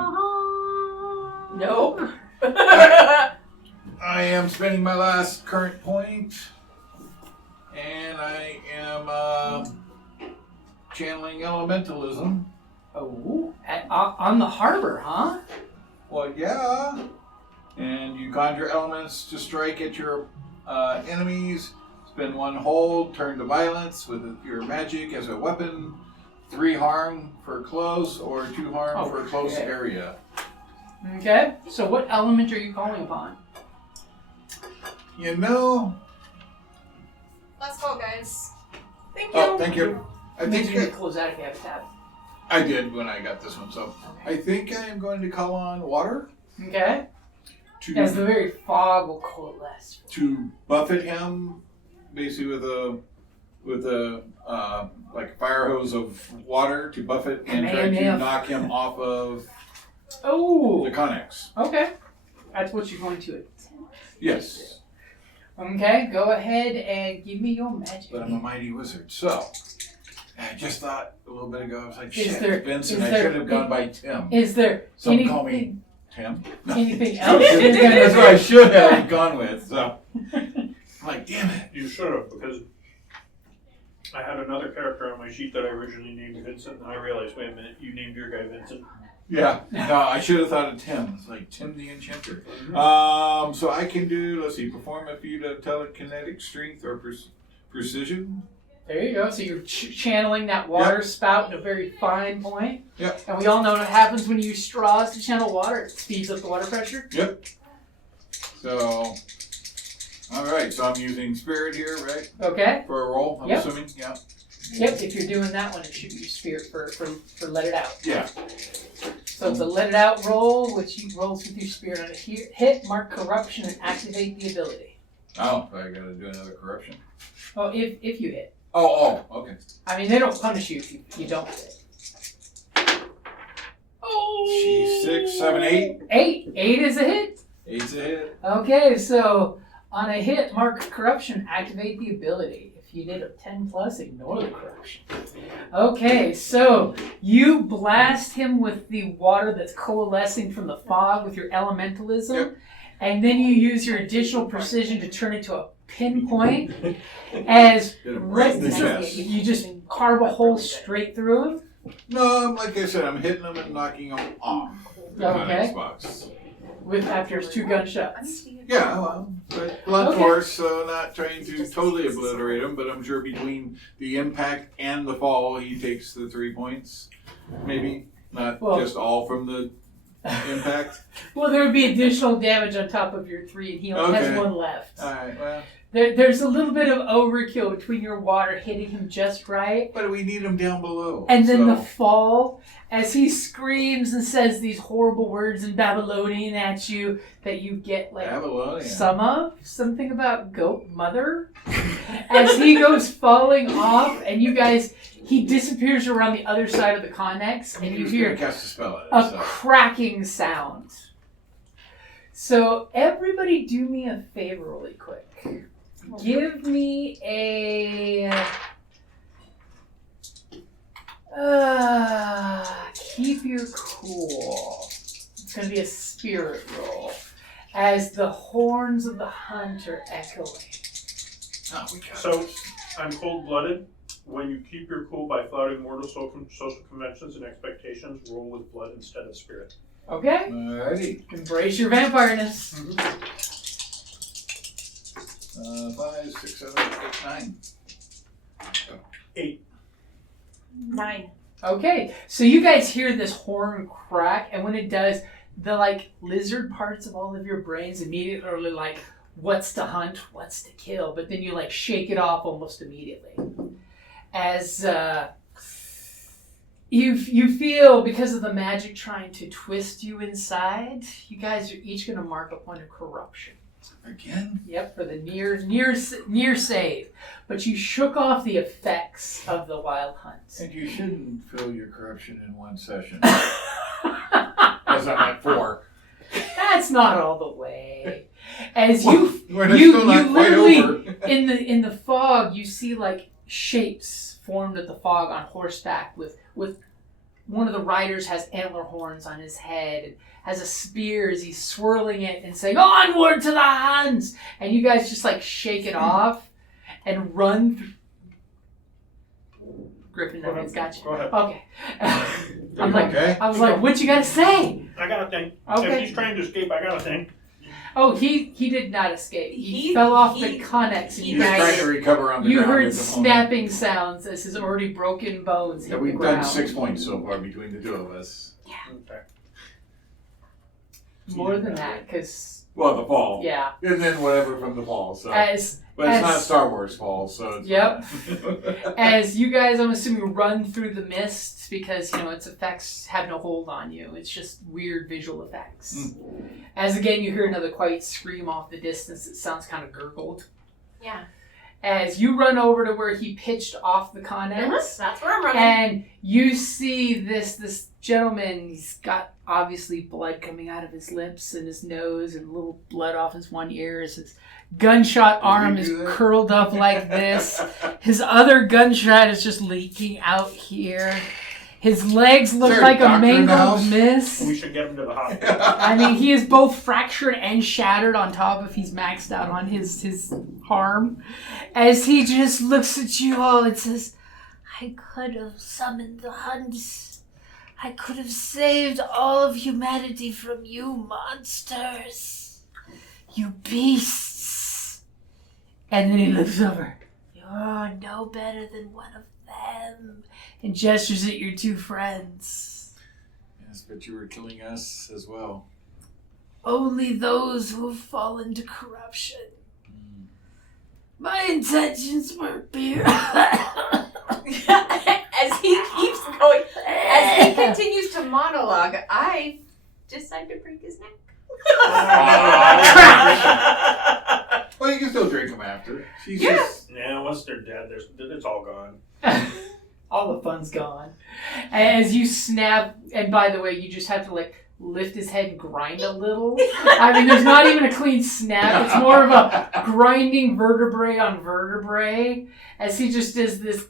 Nope. I am spending my last current point, and I am channeling elementalism. Oh, on the harbor, huh? Well, yeah. And you conjure elements to strike at your enemies. Spend 1 hold, turn to violence with your magic as a weapon. 3 harm for close, or 2 harm for close Okay. area. Okay, so what element are you calling upon? You know. Let's go, guys. Thank Oh, thank you. I Makes think you need to close out if you have a tab. I did when I got this one. So I think I am going to call on water Okay, as the very fog will coalesce. to buffet him, basically with a like a fire hose of water to buffet and try to Kamehameha. knock him off of Oh, the Connex. okay. That's what you're going to attempt. Yes, Okay, go ahead and give me your magic. but I'm a mighty wizard. So I just thought a little bit ago, I was like, Is shit, there- Vincent, is I there- should have gone by Tim. Is there Some anything, call me Tim. anything else you're going That's to what I should have gone with. So I'm like, damn it. You should have, because I had another character on my sheet that I originally named Vincent, and I realized, wait a minute, you named your guy Vincent. Yeah, no, I should have thought of Tim. It's like Tim the Enchanter. So I can do, let's see, perform a feat of telekinetic strength or precision. There you go. So you're channeling that water spout to a very fine point. Yep. And we all know what happens when you use straws to channel water. It speeds up the water pressure. Yep. So, all right. So I'm using spirit here, right? Okay. For a roll, I'm Yep. assuming. Yeah. Yep. If you're doing that one, it should be your spirit for let it out. Yeah. So it's a let it out roll, which you rolls with your spirit on a hit, mark corruption, and activate the ability. Oh, I got to do another corruption. Oh, if you hit. Oh, okay. I mean, they don't punish you if you don't hit. Oh. She's 6, 7, 8. 8. 8 is a hit. 8's a hit. Okay, so on a hit, mark corruption, activate the ability. If you did a 10 plus, ignore the corruption. Okay, so you blast him with the water that's coalescing from the fog with your elementalism, Yep. and then you use your additional precision to turn it to a pinpoint as Did him right in the chest. you just carve a hole straight through him. No, like I said, I'm hitting them and knocking them off the Okay. Connex box. with after his 2 gunshots. Yeah, well, but blunt force, so not trying to totally obliterate him, but I'm sure between the impact and the fall, he takes the 3 points. Maybe not just all from the impact. Well, there would be additional damage on top of your 3, and he only has 1 left. All right, well. There's a little bit of overkill between your water hitting him just right. But we need him down below. And then the fall, as he screams and says these horrible words in Babylonian at you that you get like something about goat mother. As he goes falling off, and you guys, he disappears around the other side of the connex, and you hear cast a spell at it, cracking sound. So everybody do me a favor really quick. Give me a keep your cool. It's going to be a spirit roll as the horns of the hunt are echoing. Oh, we got So, I'm cold-blooded. When you keep your cool by flouting mortal social conventions and expectations, roll with blood instead of spirit. Okay. Alrighty. Embrace your vampireness. 5, 6, 7, 8, 9. 8. 9. Okay, so you guys hear this horn crack, and when it does, the like lizard parts of all of your brains immediately are like, what's to hunt, what's to kill, but then you like shake it off almost immediately. As you feel, because of the magic trying to twist you inside, you guys are each going to mark a point of corruption. Again? Yep, for the near save. But you shook off the effects of the wild hunt. And you shouldn't fill your corruption in one session. As I'm at 4. That's not all the way. As you literally in the fog, you see like shapes formed of the fog on horseback with one of the riders has antler horns on his head and has a spear as he's swirling it and saying, "Onward to the Huns!" And you guys just like shake it off and run through. Griffin, that means gotcha. Go ahead. Okay. Okay. I was like, what you gotta say? I got a thing. Okay. If he's trying to escape, I got a thing. Oh, he did not escape. He fell off the connex. And He's trying to recover on the ground. You heard at the snapping sounds as his already broken bones hit the we've ground. done 6 points so far between the 2 of us. Yeah. Okay. More than that, because... Well, the fall. Yeah. And then whatever from the fall. So. But it's not Star Wars fall, so... It's yep. As you guys, I'm assuming, run through the mist because, its effects have no hold on you. It's just weird visual effects. As again, you hear another quiet scream off the distance. It sounds kind of gurgled. Yeah. As you run over to where he pitched off the connex. That's where I'm running. And you see this gentleman. He's got obviously blood coming out of his lips and his nose and a little blood off his one ear. His gunshot arm is curled up like this. His other gunshot is just leaking out here. His legs look like a mangled mist. We should get him to the hospital. I mean, he is both fractured and shattered on top if he's maxed out on his harm. As he just looks at you all and says, "I could have summoned the Huns. I could have saved all of humanity from you monsters. You beasts." And then he looks over. "You're no better than one of them." And gestures at your 2 friends. Yes, but you were killing us as well. "Only those who have fallen to corruption. My intentions were pure." As he keeps going, as he continues to monologue, I decide to break his neck. Well, you can still drink them after. Yeah, once they're dead, it's all gone. All the fun's gone. As you snap, and by the way, you just have to like lift his head and grind a little. I mean, there's not even a clean snap. It's more of a grinding vertebrae on vertebrae as he just does this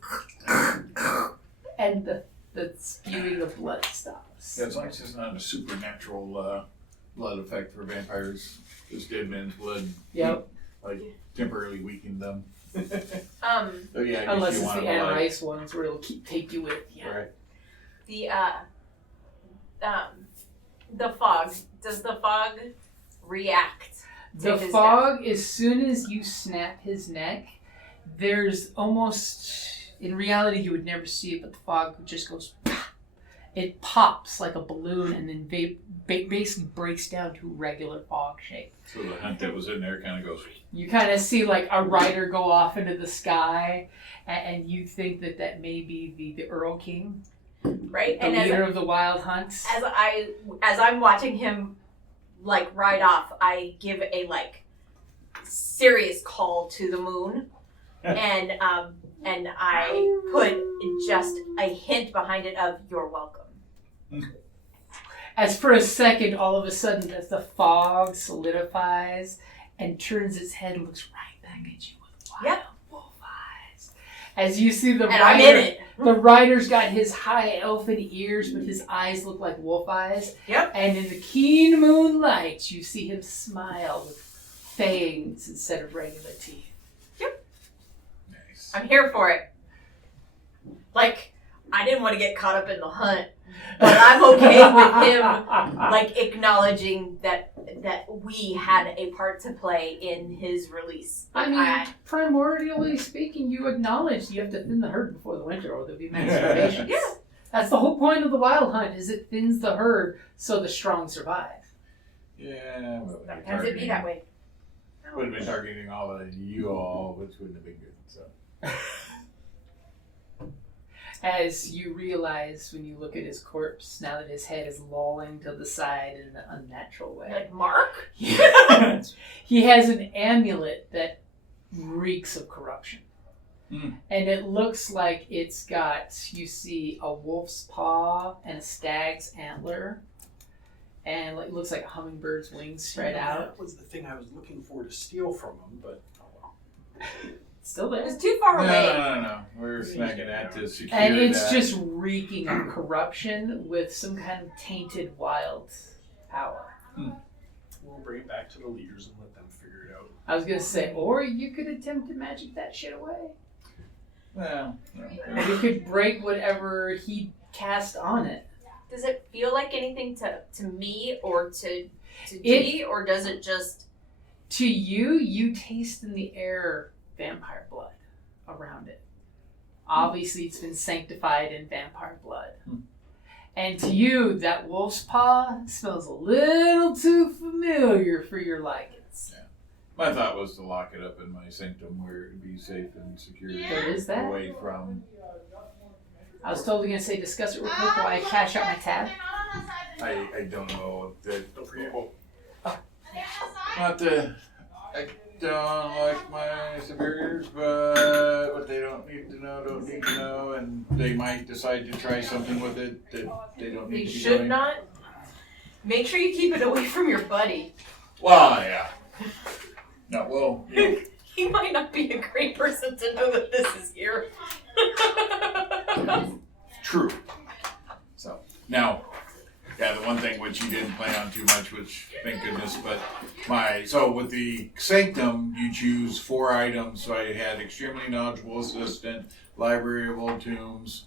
and the spewing of blood stops. Yeah, as long as it's not a supernatural blood effect for vampires. Just dead man's blood. Yep. Like temporarily weaken them. So yeah, unless you it's want the them alive. anti-ice ones where it'll take you with you. Right. The the fog. Does the fog react to The his fog, as soon as you snap his neck, there's almost, in reality you would never see it, but the fog just goes, it pops like a balloon and then basically breaks down to regular fog shape. So the hunt that was in there kind of goes. You kind of see like a rider go off into the sky, and you think that may be the Earl King, right? the leader of the wild hunts. As I'm watching him like ride off, I give a like serious call to the moon, and I put just a hint behind it of "You're welcome." As for a second, all of a sudden, as the fog solidifies and turns its head and looks right back at you with wild wolf eyes. As you see the And I'm in rider, it. the rider's got his high elfin ears, but his eyes look like wolf eyes. Yep. And in the keen moonlight, you see him smile with fangs instead of regular teeth. Yep. Nice. I'm here for it. Like, I didn't want to get caught up in the hunt, but I'm okay with him, like, acknowledging that we had a part to play in his release. I mean, primordially speaking, you acknowledge you have to thin the herd before the winter, or there'll be mass starvation. Yeah. That's the whole point of the wild hunt, is it thins the herd so the strong survive. Yeah. Well, Sometimes it be that way. Would have been targeting all of you all, which wouldn't have been good. So. As you realize when you look at his corpse, now that his head is lolling to the side in an unnatural way. Like, Mark? He has an amulet that reeks of corruption. Mm. And it looks like it's got, you see, a wolf's paw and a stag's antler. And it looks like a hummingbird's wings spread out. That was the thing I was looking for to steal from him, but oh well. Still there. It's too far away. No. We're snagging that to secure And it's that. just reeking of corruption with some kind of tainted wild power. We'll bring it back to the leaders and let them figure it out. I was going to say, or you could attempt to magic that shit away. Well, You could break whatever he cast on it. Does it feel like anything to me or to Dee, or does it just... To you, you taste in the air vampire blood around it. Obviously, it's been sanctified in vampire blood. And to you, that wolf's paw smells a little too familiar for your likings. Yeah. My thought was to lock it up in my sanctum where it'd be safe and secure. There is that. Away from. I was totally going to say discuss it real quick while I cash out my tab. I don't know that. Not the. I don't like my superiors, but what they don't need to know, and they might decide to try something with it that they don't need They to be should doing. not? Make sure you keep it away from your buddy. Well, yeah. No, well, you know, He might not be a great person to know that this is here. true. So now, yeah, the one thing which you didn't plan on too much, which thank goodness, but so with the sanctum, you choose 4 items. So I had extremely knowledgeable assistant, library of old tombs,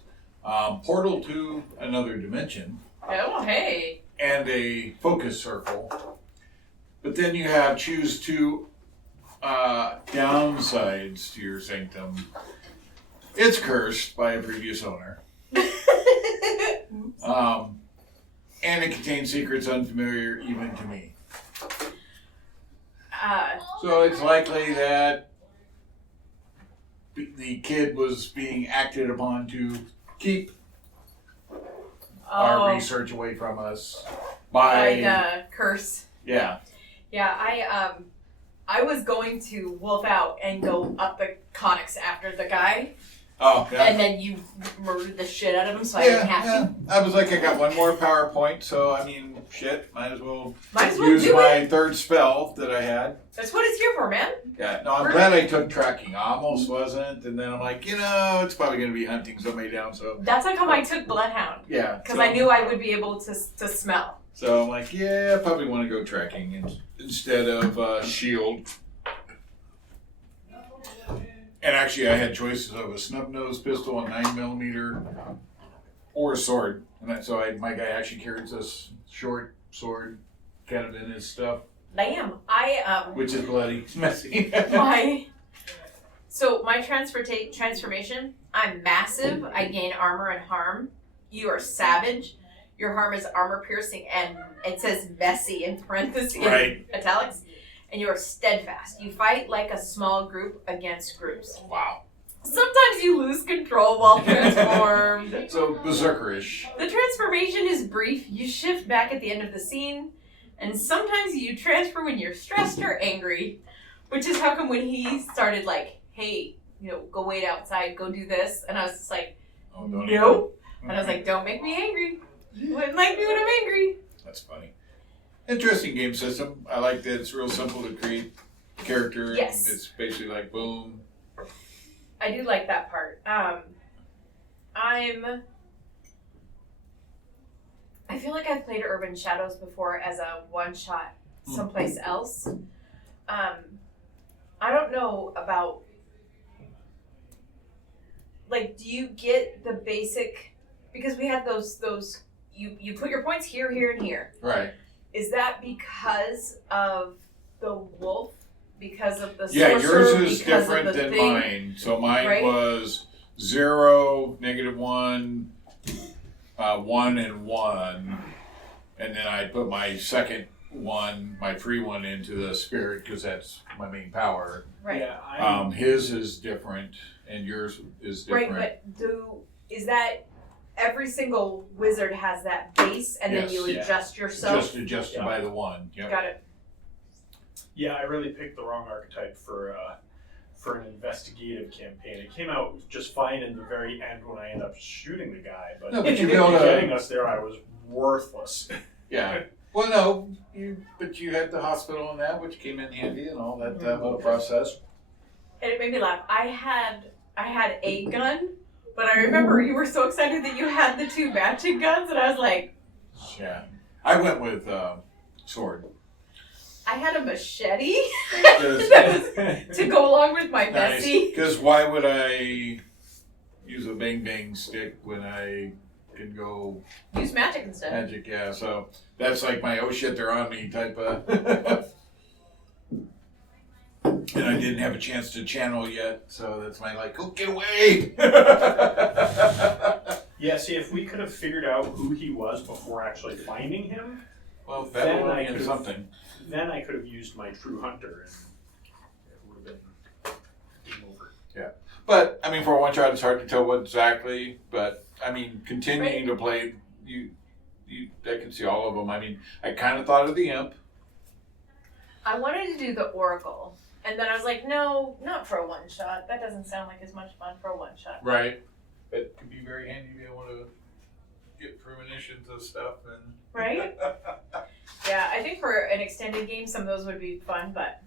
portal to another dimension, Oh, hey. and a focus circle. But then you have choose 2 downsides to your sanctum. It's cursed by a previous owner. And it contains secrets unfamiliar even to me. So it's likely that the kid was being acted upon to keep our research away from us by curse. yeah. Yeah, I was going to wolf out and go up the conics after the guy, Oh yeah. and then you murdered the shit out of him, so I didn't have to. I was like, I got one more PowerPoint, so I mean, shit, might as well use do my it. 3rd spell that I had. That's what it's here for, man. Yeah, no, I'm glad I took tracking. I almost wasn't, and then I'm like, it's probably going to be hunting somebody down, so. That's how come I took Bloodhound, Yeah. because I knew I would be able to smell. So I'm like, I probably want to go tracking instead of shield. And actually, I had choices of a snub-nosed pistol, a 9mm, or a sword. And so my guy actually carries this short sword kind of in his stuff, I am. which is bloody, messy. So my transformation, I'm massive. I gain armor and harm. You are savage. Your harm is armor piercing, and it says messy in parentheses, Right. in italics. And you are steadfast. You fight like a small group against groups. Wow. Sometimes you lose control while transformed. So berserkerish. The transformation is brief. You shift back at the end of the scene, and sometimes you transfer when you're stressed or angry, which is how come when he started like, hey, go wait outside, go do this, and I was just like, no. And I was like, don't make me angry. You wouldn't like me when I'm angry. That's funny. Interesting game system. I like that it's real simple to create character. Yes. And it's basically like boom. I do like that part. I feel like I've played Urban Shadows before as a one-shot someplace else. I don't know about, like, do you get the basic, because we had those you put your points here, here, and here. Right. Is that because of the wolf? Because of the Yeah, sorcerer? yours is because different of the than thing? mine. So mine Right? was 0, -1, 1, and 1. And then I put my second one, my free one, into the spirit because that's my main power. Right. Yeah, His is different and yours is different. Right, but is that every single wizard has that base and then Yes. you Yeah. adjust yourself? Just adjusted by the one. Yep. Got it. Yeah, I really picked the wrong archetype for an investigative campaign. It came out just fine in the very end when I ended up shooting the guy, but No, but you in built getting us there, I was worthless. Yeah. Well, no, but you had the hospital and that, which came in handy and all that little process. And it made me laugh. I had a gun, but I remember you were so excited that you had the 2 matching guns, and I was like, Yeah. I went with sword. I had a machete Because to go along with my Bessie. why would I use a bang bang stick when I can go Use magic instead. magic? Yeah, so that's like my oh shit they're on me type of. And I didn't have a chance to channel yet, so that's my like, oh get away. Yeah, see, if we could have figured out who he was before actually finding him, Well, Then that would I have been could've- something. then I could have used my true hunter and it would have been game over. But I mean, for a one shot, it's hard to tell what exactly. But I mean, continuing to play, I can see all of them. I mean, I kind of thought of the imp. I wanted to do the Oracle, and then I was like, no, not for a one-shot. That doesn't sound like as much fun for a one-shot. Right. It could be very handy to be able to get premonitions of stuff and. Right? Yeah, I think for an extended game, some of those would be fun, but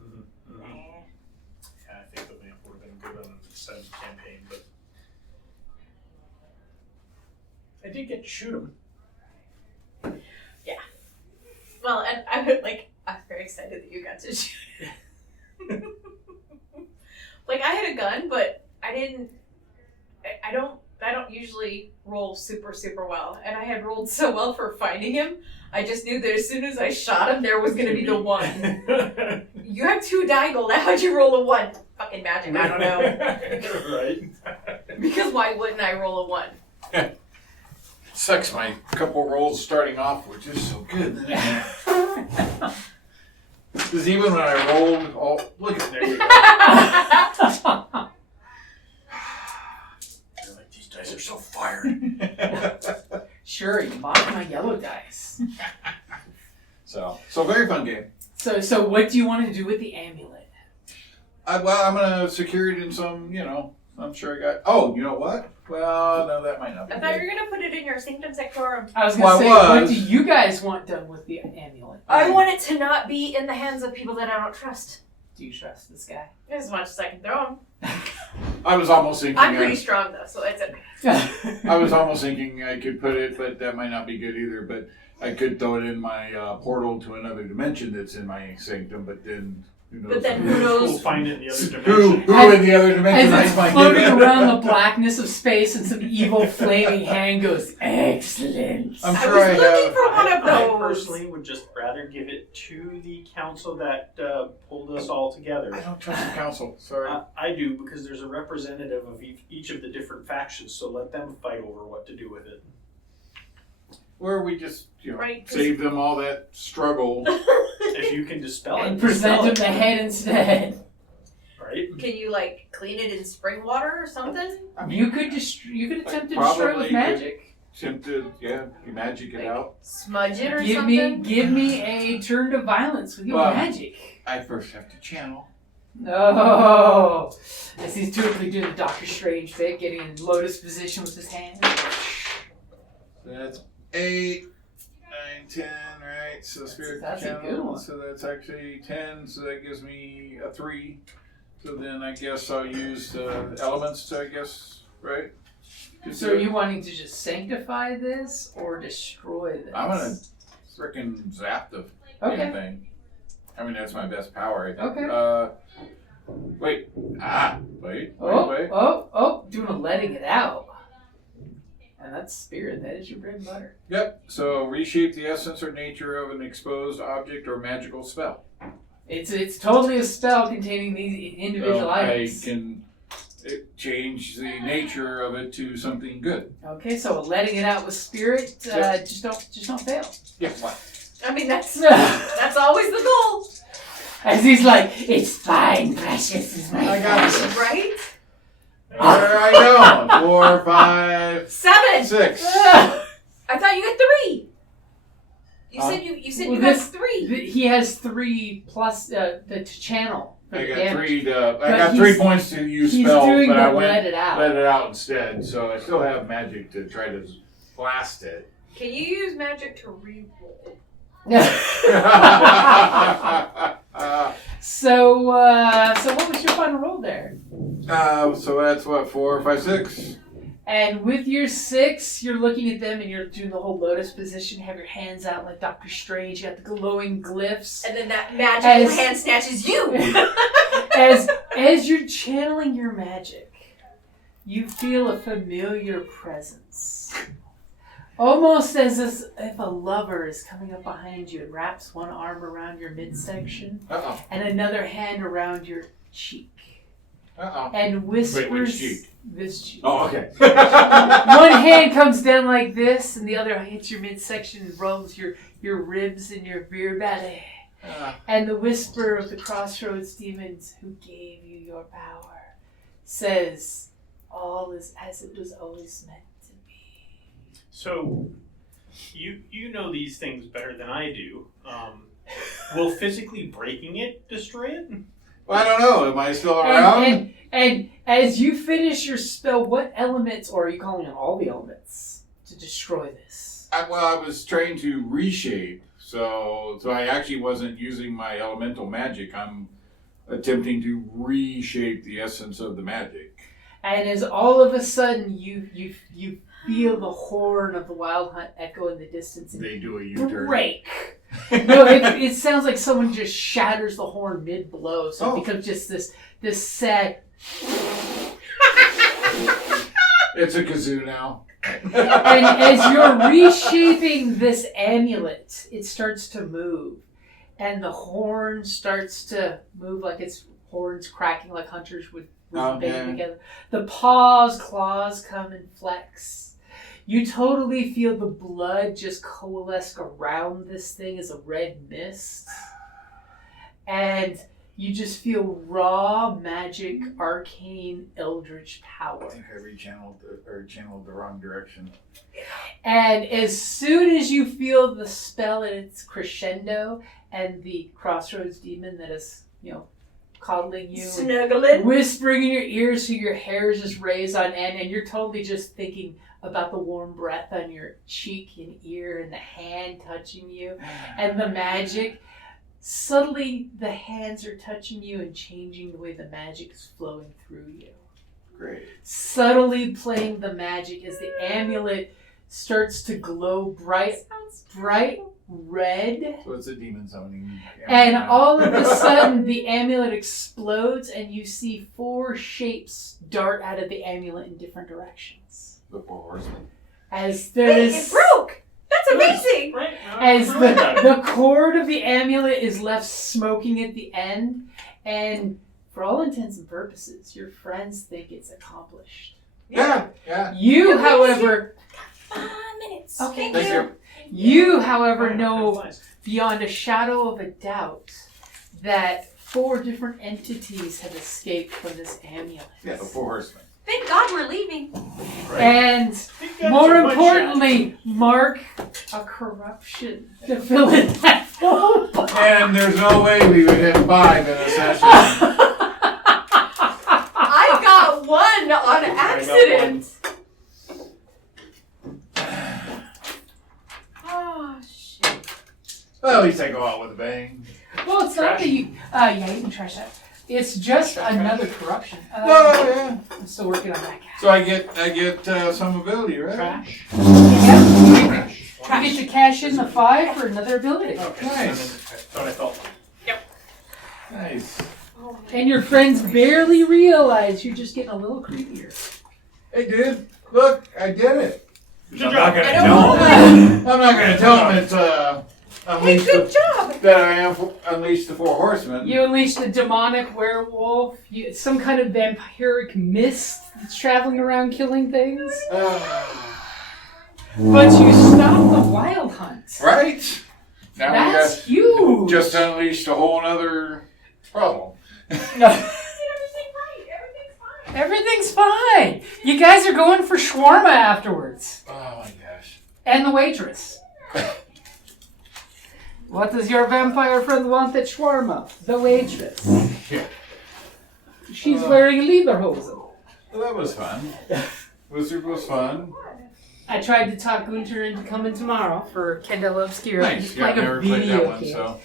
Yeah, I think the Vamp would have been good on an extended campaign, but I did get to shoot him. well, and I'm very excited that you got to shoot it. Like, I had a gun, but I don't usually roll super, super well. And I had rolled so well for finding him, I just knew that as soon as I shot him, there was going to be the 1. You have 2 die gold. How'd you roll a 1? Fucking magic, I don't know. Right? Because why wouldn't I roll a 1? Sucks. My couple rolls starting off were just so good. Because even when I rolled, look at there you go. You're like, these dice are so fired. Sure, you mocked my yellow dice. So very fun game. So what do you want to do with the amulet? I'm gonna secure it in some, I'm sure I got. Oh, you know what? Well, no, that might not be. I thought you good. were going to put it in your Sanctum Sanctorum. I was Well, going to say, I what was. do you guys want done with the amulet? I want it to not be in the hands of people that I don't trust. Do you trust this guy? As much as I can throw him. I was almost thinking. I'm pretty strong, though, so it's okay. I was almost thinking I could put it, but that might not be good either. But I could throw it in my portal to another dimension that's in my sanctum. But then But then who knows? We'll find it in the other Who dimension. in the other dimension? As it's I find floating it. around the blackness of space, and some evil flaming hand goes, "Excellent." I'm I sure was I looking have. for one of I those. personally would just rather give it to the council that pulled us all together. I don't trust the council. Sorry. I do, because there's a representative of each of the different factions, so let them fight over what to do with it. Where we just, Right, 'cause- save them all that struggle. If you can dispel And it, present dispel him it, the head instead. right? Can you like clean it in spring water or something? You could attempt to destroy it probably with could- magic. Attempt to, you magic it out. Smudge it or Give something? me a turn to violence with your Well- magic. I first have to channel. No. As he's doing the Doctor Strange bit, getting in lotus position with his hand. That's 8, 9, 10, right? So spirit That's a channel. good one. So that's actually 10. So that gives me a 3. So then I guess I'll use the elements to, right? So are you wanting to just sanctify this or destroy this? I'm gonna frickin' zap the Okay. thing. I mean, that's my best power, I think. Okay. Wait. Wait. Doing a letting it out. And that's spirit. That is your bread and butter. Yep. So reshape the essence or nature of an exposed object or magical spell. It's totally a spell containing these individual So items. I can change the nature of it to something good. Okay, so letting it out with spirit, Yep. just don't fail. Yeah. What? I mean, that's always the goal, As he's like, it's fine, precious is my I got precious. this. right? There I go. 4, 5, 7. 6. I thought you got 3. You Huh? said you Well, got this- 3. He has 3 plus to channel. For I the got damage. 3 to. I But got 3 points to use He's spells, doing but the I went let it out. let it out instead. So I still have magic to try to blast it. Can you use magic to re-roll? So what was your final roll there? So that's what, 4, 5, 6. And with your 6, you're looking at them and you're doing the whole lotus position. You have your hands out like Doctor Strange. You got the glowing glyphs. And then that magical As- hand snatches you. As you're channeling your magic, you feel a familiar presence. Almost as if a lover is coming up behind you and wraps one arm around your midsection Uh-oh. and another hand around your cheek. Uh-oh. And whispers... Wait, which cheek? This cheek. Oh, okay. One hand comes down like this, and the other hits your midsection and rolls your ribs and your rear belly. And the whisper of the crossroads demons who gave you your power says, all is as it was always meant to be. So, you know these things better than I do. Will physically breaking it destroy it? Well, I don't know. Am I still around? And as you finish your spell, what elements, or are you calling on all the elements to destroy this? I was trained to reshape, so I actually wasn't using my elemental magic. I'm attempting to reshape the essence of the magic. And as all of a sudden you feel the horn of the Wild Hunt echo in the distance. And They do a U-turn. break. No, it sounds like someone just shatters the horn mid-blow, so it becomes just this sad... It's a kazoo now. And as you're reshaping this amulet, it starts to move. And the horn starts to move like its horns cracking like hunters would bang together. The claws come and flex. You totally feel the blood just coalesce around this thing as a red mist. And you just feel raw, magic, arcane, eldritch power. I think I channeled the wrong direction. And as soon as you feel the spell at its crescendo and the crossroads demon that is, coddling you, Snuggling. whispering in your ears so your hair is just raised on end, and you're totally just thinking about the warm breath on your cheek and ear and the hand touching you and the magic. Subtly, the hands are touching you and changing the way the magic is flowing through you. Great. Subtly playing the magic as the amulet starts to glow bright red. So it's a demon summoning. And all of a sudden, the amulet explodes, and you see 4 shapes dart out of the amulet in different directions. The 4 horsemen. As there's... It broke! That's amazing! Right? As the cord of the amulet is left smoking at the end, and for all intents and purposes, your friends think it's accomplished. Yeah. You, however... 5 minutes. Okay. Thank you. You, however, know beyond a shadow of a doubt that 4 different entities have escaped from this amulet. Yeah, the 4 horsemen. Thank God we're leaving. Right. And more importantly, mark a corruption to fill in that hole. And there's no way we would hit 5 in a session. I got 1 on accident. Oh, shit. Well, at least I go out with a bang. Well, it's not that you... yeah, you can trash that. It's just another corruption. Yeah. I'm still working on that. So I get some ability, right? Trash. Yep. You get to cash in the 5 for another ability. Okay. Nice. That's what I thought. Nice. And your friends barely realize you're just getting a little creepier. Hey, dude, look, I did it. Good I'm job. not gonna I tell don't them. I'm not gonna tell them it's Hey, unleashed good job! that I am unleashed the 4 horsemen. You unleashed a demonic werewolf, some kind of vampiric mist that's traveling around killing things. But you stopped the wild hunt. Right? Now That's we huge. just unleashed a whole other problem. Everything's fine. You guys are going for shawarma afterwards. Oh my gosh. And the waitress. What does your vampire friend want at shawarma? The waitress. Yeah. She's wearing lederhosen. Well, that was fun. Wizard was fun. I tried to talk Guenter into coming tomorrow for Candela Obscura. Nice. He's Yeah, I've playing never a played that video one, game. so.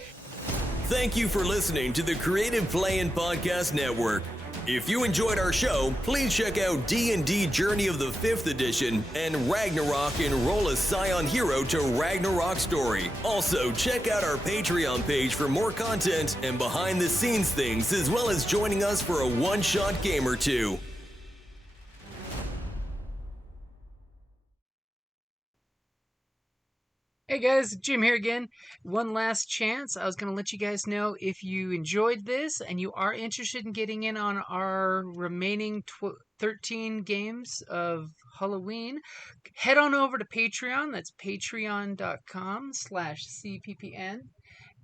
Thank you for listening to the Creative Playing Podcast Network. If you enjoyed our show, please check out D&D Journey of the 5th Edition and Ragnarok and roll a Scion hero to Ragnarok story. Also, check out our Patreon page for more content and behind-the-scenes things, as well as joining us for a one-shot game or two. Hey guys, Jim here again. One last chance. I was going to let you guys know if you enjoyed this and you are interested in getting in on our remaining 13 games of Halloween, head on over to Patreon. That's patreon.com/CPPN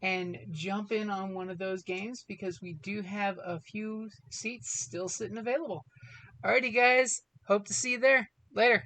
and jump in on one of those games because we do have a few seats still sitting available. Alrighty guys, hope to see you there. Later.